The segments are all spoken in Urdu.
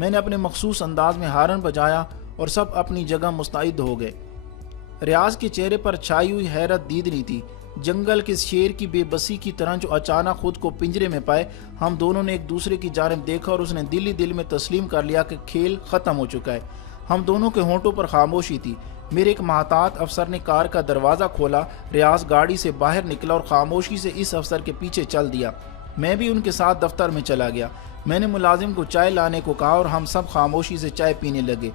میں نے اپنے مخصوص انداز میں ہارن بجایا اور سب اپنی جگہ مستعد ہو گئے۔ ریاض کے چہرے پر چھائی ہوئی حیرت دیدنی تھی۔ جنگل کے شیر کی بے بسی کی طرح جو اچانک خود کو پنجرے میں پائے، ہم دونوں نے ایک دوسرے کی جانب دیکھا اور اس نے دل ہی دل میں تسلیم کر لیا کہ کھیل ختم ہو چکا ہے۔ ہم دونوں کے ہونٹوں پر خاموشی تھی۔ میرے ایک محتاط افسر نے کار کا دروازہ کھولا، ریاض گاڑی سے باہر نکلا اور خاموشی سے اس افسر کے پیچھے چل دیا۔ میں بھی ان کے ساتھ دفتر میں چلا گیا۔ میں نے ملازم کو چائے لانے کو کہا اور ہم سب خاموشی سے چائے پینے لگے۔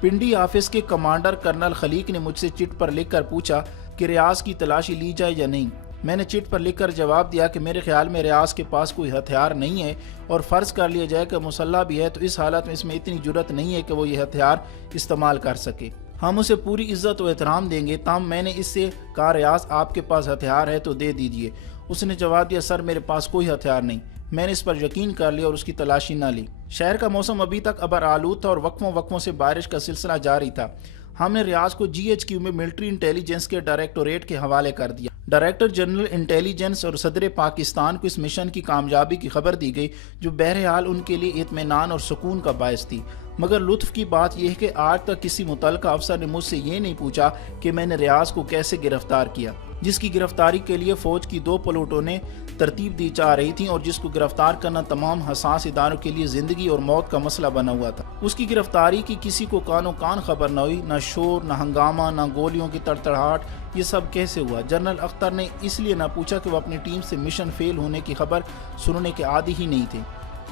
پنڈی آفس کے کمانڈر کرنل خلیق نے مجھ سے چٹ پر لکھ کر پوچھا کہ ریاض کی تلاشی لی جائے یا نہیں۔ میں نے چٹ پر لکھ کر جواب دیا کہ میرے خیال میں ریاض کے پاس کوئی ہتھیار نہیں ہے، اور فرض کر لیا جائے کہ مسلح بھی ہے تو اس حالت میں اس میں اتنی جرت نہیں ہے کہ وہ یہ ہتھیار استعمال کر سکے۔ ہم اسے پوری عزت و احترام دیں گے۔ تاہم میں نے اس سے کہا ریاض آپ کے پاس ہتھیار ہے تو دے دیجیے۔ اس نے جواب دیا سر میرے پاس کوئی ہتھیار نہیں۔ میں نے اس پر یقین کر لیا اور اس کی تلاشی نہ لی۔ شہر کا موسم ابھی تک ابر آلود تھا اور وقفوں سے بارش کا سلسلہ جاری تھا۔ ہم نے ریاض کو جی ایچ کیو میں ملٹری انٹیلیجنس کے ڈائریکٹوریٹ کے حوالے کر دیا۔ ڈائریکٹر جنرل انٹیلیجنس اور صدر پاکستان کو اس مشن کی کامیابی کی خبر دی گئی، جو بہرحال ان کے لیے اطمینان اور سکون کا باعث تھی۔ مگر لطف کی بات یہ ہے کہ آج تک کسی متعلقہ افسر نے مجھ سے یہ نہیں پوچھا کہ میں نے ریاض کو کیسے گرفتار کیا، جس کی گرفتاری کے لیے فوج کی 2 پلوٹونیں ترتیب دی جا رہی تھیں اور جس کو گرفتار کرنا تمام حساس اداروں کے لیے زندگی اور موت کا مسئلہ بنا ہوا تھا۔ اس کی گرفتاری کی کسی کو کانوں کان خبر نہ ہوئی، نہ شور، نہ ہنگامہ، نہ گولیوں کی تڑتڑاہٹ۔ یہ سب کیسے ہوا؟ جنرل اختر نے اس لیے نہ پوچھا کہ وہ اپنی ٹیم سے مشن فیل ہونے کی خبر سننے کے عادی ہی نہیں تھے۔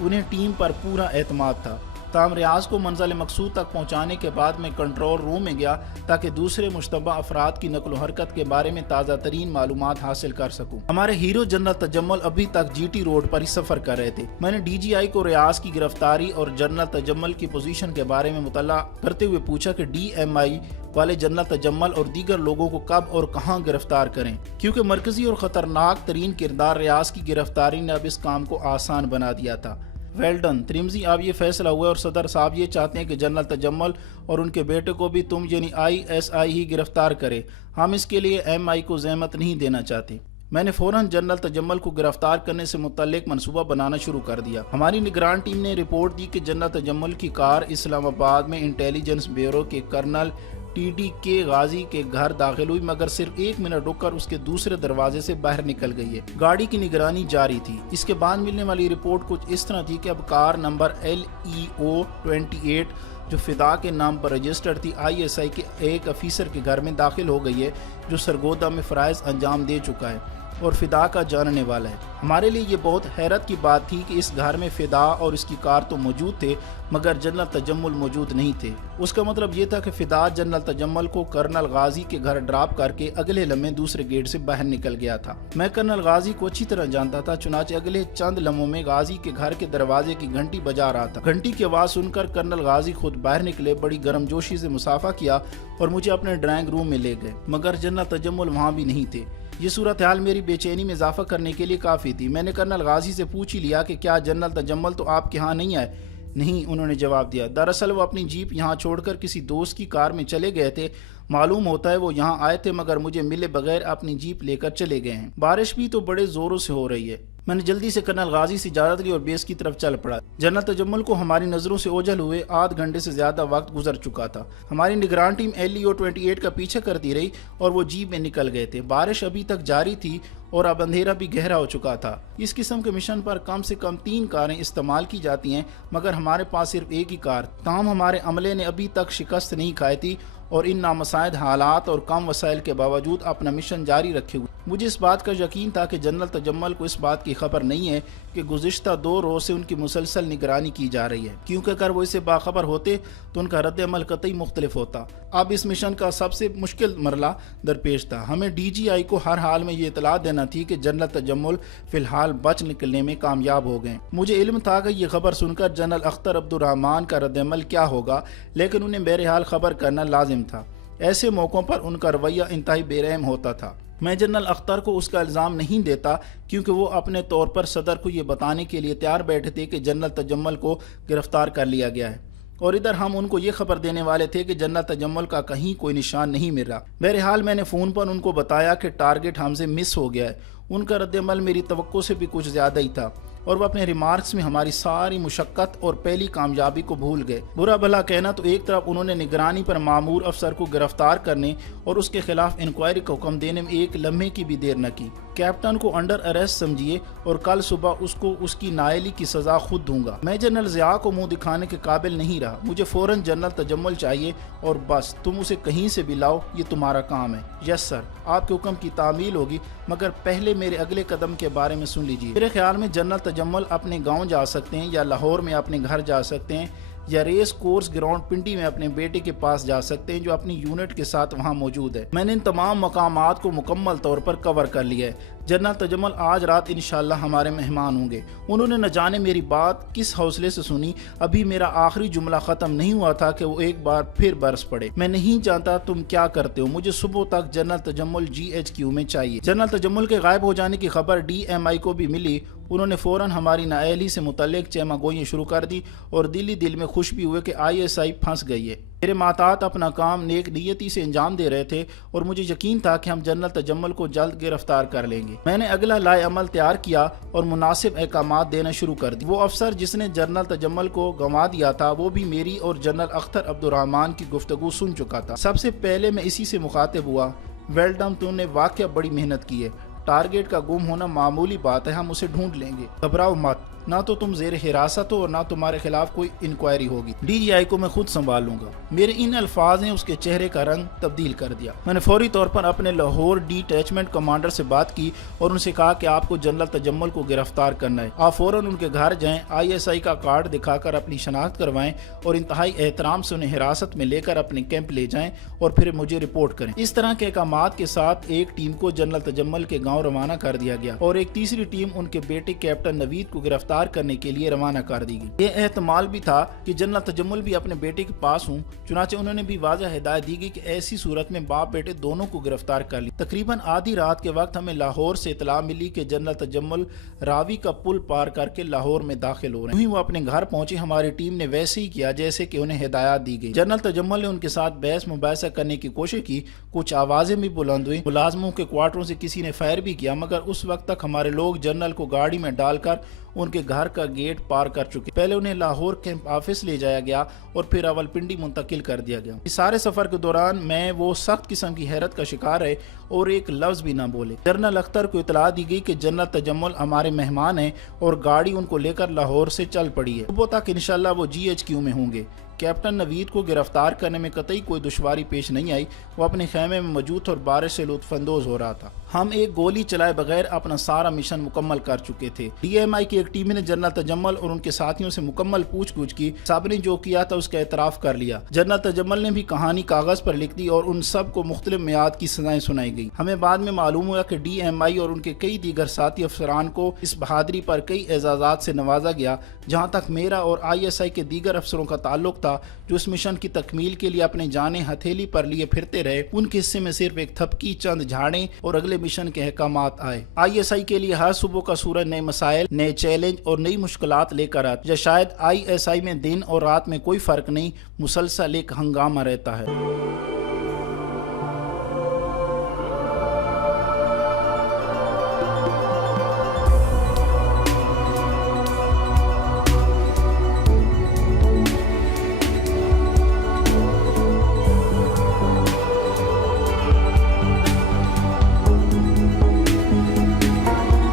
انہیں ٹیم پر پورا اعتماد تھا۔ تاہم ریاض کو منزل مقصود تک پہنچانے کے بعد میں کنٹرول روم میں گیا تاکہ دوسرے مشتبہ افراد کی نقل و حرکت کے بارے میں تازہ ترین معلومات حاصل کر سکوں۔ ہمارے ہیرو جنرل تجمل ابھی تک جی ٹی روڈ پر ہی سفر کر رہے تھے۔ میں نے ڈی جی آئی کو ریاض کی گرفتاری اور جنرل تجمل کی پوزیشن کے بارے میں مطلع کرتے ہوئے پوچھا کہ ڈی ایم آئی والے جنرل تجمل اور دیگر لوگوں کو کب اور کہاں گرفتار کریں، کیونکہ مرکزی اور خطرناک ترین کردار ریاض کی گرفتاری نے اب اس کام کو آسان بنا دیا تھا۔ ویل ڈن ترمزی، اب یہ فیصلہ ہوا اور صدر صاحب یہ چاہتے ہیں کہ جنرل تجمل اور ان کے بیٹے کو بھی تم یعنی آئی ایس آئی ہی گرفتار کرے۔ ہم اس کے لیے ایم آئی کو زحمت نہیں دینا چاہتے۔ میں نے فوراً جنرل تجمل کو گرفتار کرنے سے متعلق منصوبہ بنانا شروع کر دیا۔ ہماری نگران ٹیم نے رپورٹ دی کہ جنرل تجمل کی کار اسلام آباد میں انٹیلیجنس بیورو کے کرنل ٹی ڈی کے غازی کے گھر داخل ہوئی، مگر صرف 1 منٹ رک کر اس کے دوسرے دروازے سے باہر نکل گئی ہے۔ گاڑی کی نگرانی جاری تھی۔ اس کے بعد ملنے والی رپورٹ کچھ اس طرح تھی کہ اب کار نمبر LEO 28 جو فدا کے نام پر رجسٹرڈ تھی، آئی ایس آئی کے ایک افیسر کے گھر میں داخل ہو گئی ہے جو سرگودا میں فرائض انجام دے چکا ہے اور فدا کا جاننے والا ہے۔ ہمارے لیے یہ بہت حیرت کی بات تھی کہ اس گھر میں فدا اور اس کی کار تو موجود تھے مگر جنرل تجمل موجود نہیں تھے۔ اس کا مطلب یہ تھا کہ فدا جنرل تجمل کو کرنل غازی کے گھر ڈراپ کر کے اگلے لمحے دوسرے گیٹ سے باہر نکل گیا تھا۔ میں کرنل غازی کو اچھی طرح جانتا تھا، چنانچہ اگلے چند لمحوں میں غازی کے گھر کے دروازے کی گھنٹی بجا رہا تھا۔ گھنٹی کی آواز سن کر کرنل غازی خود باہر نکلے، بڑی گرم جوشی سے مصافحہ کیا اور مجھے اپنے ڈرائنگ روم میں لے گئے، مگر جنرل تجمل وہاں بھی نہیں تھے۔ یہ صورتحال میری بے چینی میں اضافہ کرنے کے لیے کافی تھی۔ میں نے کرنل غازی سے پوچھ ہی لیا کہ کیا جنرل تجمل تو آپ کے ہاں نہیں آئے؟ نہیں، انہوں نے جواب دیا۔ دراصل وہ اپنی جیپ یہاں چھوڑ کر کسی دوست کی کار میں چلے گئے تھے۔ معلوم ہوتا ہے وہ یہاں آئے تھے مگر مجھے ملے بغیر اپنی جیپ لے کر چلے گئے ہیں۔ بارش بھی تو بڑے زوروں سے ہو رہی ہے۔ میں نے جلدی سے کرنل غازی سے اجازت لی اور بیس کی طرف چل پڑا۔ جنرل تجمل کو ہماری نظروں سے اوجھل ہوئے آدھ گھنٹے سے زیادہ وقت گزر چکا تھا۔ ہماری نگران ٹیم LEO 28 کا پیچھا کرتی رہی اور وہ جیپ میں نکل گئے تھے۔ بارش ابھی تک جاری تھی اور اب اندھیرا بھی گہرا ہو چکا تھا۔ اس قسم کے مشن پر کم سے کم 3 کاریں استعمال کی جاتی ہیں مگر ہمارے پاس صرف ایک ہی کار۔ تاہم ہمارے عملے نے ابھی تک شکست نہیں کھائی تھی اور ان نامساعد حالات اور کم وسائل کے باوجود اپنا مشن جاری رکھے ہوئے۔ مجھے اس بات کا یقین تھا کہ جنرل تجمل کو اس بات کی خبر نہیں ہے کہ گزشتہ 2 روز سے ان کی مسلسل نگرانی کی جا رہی ہے، کیونکہ اگر وہ اسے باخبر ہوتے تو ان کا رد عمل قطعی مختلف ہوتا۔ اب اس مشن کا سب سے مشکل مرحلہ درپیش تھا۔ ہمیں ڈی جی آئی کو ہر حال میں یہ اطلاع دینا تھی کہ جنرل تجمل فی الحال بچ نکلنے میں کامیاب ہو گئے۔ مجھے علم تھا کہ یہ خبر سن کر جنرل اختر عبدالرحمان کا رد عمل کیا ہوگا، لیکن انہیں بہرحال خبر کرنا لازم تھا۔ ایسے موقعوں پر ان کا رویہ انتہائی بے رحم ہوتا تھا۔ میں جنرل اختر کو اس کا الزام نہیں دیتا کیونکہ وہ اپنے طور پر صدر کو یہ بتانے کے لیے تیار بیٹھے تھے کہ جنرل تجمل کو گرفتار کر لیا گیا ہے، اور ادھر ہم ان کو یہ خبر دینے والے تھے کہ جنرل تجمل کا کہیں کوئی نشان نہیں مل رہا۔ بہرحال میں نے فون پر ان کو بتایا کہ ٹارگٹ ہم سے مس ہو گیا ہے۔ ان کا رد عمل میری توقع سے بھی کچھ زیادہ ہی تھا اور وہ اپنے ریمارکس میں ہماری ساری مشقت اور پہلی کامیابی کو بھول گئے۔ برا بھلا کہنا تو ایک طرف انہوں نے نگرانی پر مامور افسر کو گرفتار کرنے اور اس کے خلاف انکوائری کا حکم دینے میں ایک لمحے کی بھی دیر نہ کی۔ کیپٹن کو انڈر اریسٹ سمجھیے اور کل صبح اس کو اس کی نااہلی کی سزا خود دوں گا۔ میں جنرل ضیاء کو منہ دکھانے کے قابل نہیں رہا، مجھے فوراً جنرل تجمل چاہیے اور بس تم اسے کہیں سے بھی لاؤ، یہ تمہارا کام ہے۔ یس سر، آپ کے حکم کی تعمیل ہوگی، مگر پہلے میرے اگلے قدم کے بارے میں سن لیجیے۔ میرے خیال میں جنرل تجمل اپنے گاؤں جا سکتے ہیں یا لاہور میں اپنے گھر جا سکتے ہیں یا ریس کورس گراؤنڈ پنڈی میں اپنے بیٹے کے پاس جا سکتے ہیں جو اپنی یونٹ کے ساتھ وہاں موجود ہے۔ میں نے ان تمام مقامات کو مکمل طور پر کور کر لیا ہے۔ جنرل تجمل آج رات انشاءاللہ ہمارے مہمان ہوں گے۔ انہوں نے نہ جانے میری بات کس حوصلے سے سنی، ابھی میرا آخری جملہ ختم نہیں ہوا تھا کہ وہ ایک بار پھر برس پڑے۔ میں نہیں جانتا تم کیا کرتے ہو، مجھے صبح تک جنرل تجمل GHQ میں چاہیے۔ جنرل تجمل کے غائب ہو جانے کی خبر DMI کو بھی ملی۔ انہوں نے فوراً ہماری نااہلی سے متعلق چیمہ گوئیاں شروع کر دی اور دل میں خوش بھی ہوئے کہ ISI پھنس گئی ہے۔ میرے محتاط اپنا کام نیک نیتی سے انجام دے رہے تھے اور مجھے یقین تھا کہ ہم جنرل تجمل کو جلد گرفتار کر لیں گے۔ میں نے اگلا لائے عمل تیار کیا اور مناسب احکامات دینا شروع کر دی۔ وہ افسر جس نے جنرل تجمل کو گنوا دیا تھا وہ بھی میری اور جنرل اختر عبدالرحمن کی گفتگو سن چکا تھا۔ سب سے پہلے میں اسی سے مخاطب ہوا، ویل ڈن، تم نے واقعہ بڑی محنت کی ہے۔ ٹارگیٹ کا گم ہونا معمولی بات ہے، ہم اسے ڈھونڈ لیں گے، گھبراؤ مت۔ نہ تو تم زیر حراست ہو اور نہ تمہارے خلاف کوئی انکوائری ہوگی۔ DGI کو میں خود سنبھال لوں گا۔ میرے ان الفاظ نے اس کے چہرے کا رنگ تبدیل کر دیا۔ میں نے فوری طور پر اپنے لاہور ڈیٹیچمنٹ کمانڈر سے بات کی اور ان سے کہا کہ آپ کو جنرل تجمل کو گرفتار کرنا ہے۔ آپ فوراً ان کے گھر جائیں، ISI کا کارڈ دکھا کر اپنی شناخت کروائیں اور انتہائی احترام سے انہیں حراست میں لے کر اپنے کیمپ لے جائیں اور پھر مجھے رپورٹ کریں۔ اس طرح کے احکامات کے ساتھ ایک ٹیم کو جنرل تجمل کے گاؤں روانہ کر دیا گیا اور ایک تیسری ٹیم ان کے بیٹے کیپٹن نوید کو گرفتار کرنے کے لیے روانہ کر دی گئی۔ یہ احتمال بھی تھا کہ جنرل تجمل بھی اپنے بیٹے کے پاس ہوں، چنانچہ انہوں نے بھی واضح ہدایت دی گئی کہ ایسی صورت میں باپ بیٹے دونوں کو گرفتار کر لی۔ تقریباً آدھی رات کے وقت ہمیں لاہور سے اطلاع ملی کہ جنرل تجمل راوی کا پل پار کر کے لاہور میں داخل ہو رہے ہیں۔ وہ اپنے گھر پہنچے، ہماری ٹیم نے ویسے ہی کیا جیسے کہ انہیں ہدایات دی گئی۔ جنرل تجمل نے ان کے ساتھ بحث مباحثہ کرنے کی کوشش کی، کچھ آوازیں بھی بلند ہوئی، ملازموں کے کوارٹروں سے کسی نے فائر بھی کیا، مگر اس وقت تک ہمارے لوگ جنرل کو گاڑی میں ڈال کر ان کے گھر کا گیٹ پار کر چکے۔ پہلے انہیں لاہور کیمپ آفس لے جایا گیا اور پھر راولپنڈی منتقل کر دیا گیا۔ اس سارے سفر کے دوران میں وہ سخت قسم کی حیرت کا شکار ہے اور ایک لفظ بھی نہ بولے۔ جنرل اختر کو اطلاع دی گئی کہ جنرل تجمل ہمارے مہمان ہیں اور گاڑی ان کو لے کر لاہور سے چل پڑی ہے۔ صبح تک انشاءاللہ وہ GHQ میں ہوں گے۔ کیپٹن نوید کو گرفتار کرنے میں قطعی کوئی دشواری پیش نہیں آئی، وہ اپنے خیمے میں موجود اور بارش سے لطف اندوز ہو رہا تھا۔ ہم ایک گولی چلائے بغیر اپنا سارا مشن مکمل کر چکے تھے۔ DMI کی ایک ٹیم نے جنرل تجمل اور ان کے ساتھیوں سے مکمل پوچھ گچھ کی، سب نے جو کیا تھا اس کا اعتراف کر لیا۔ جنرل تجمل نے بھی کہانی کاغذ پر لکھ دی اور ان سب کو مختلف میعاد کی سزائیں سنائی گئی۔ ہمیں بعد میں معلوم ہوا کہ DMI اور ان کے کئی دیگر ساتھی افسران کو اس بہادری پر کئی اعزازات سے نوازا گیا۔ جہاں تک میرا اور ISI کے دیگر افسروں کا تعلق تھا جو اس مشن کی تکمیل کے لیے اپنے جانیں ہتھیلی پر لیے پھرتے رہے، ان کے حصے میں صرف ایک تھپکی، چند جھاڑیں اور اگلے مشن کے احکامات آئے۔ ISI کے لیے ہر صبح کا سورج نئے مسائل، نئے چیلنج اور نئی مشکلات لے کر آتا، یا شاید ISI میں دن اور رات میں کوئی فرق نہیں، مسلسل ایک ہنگامہ رہتا ہے۔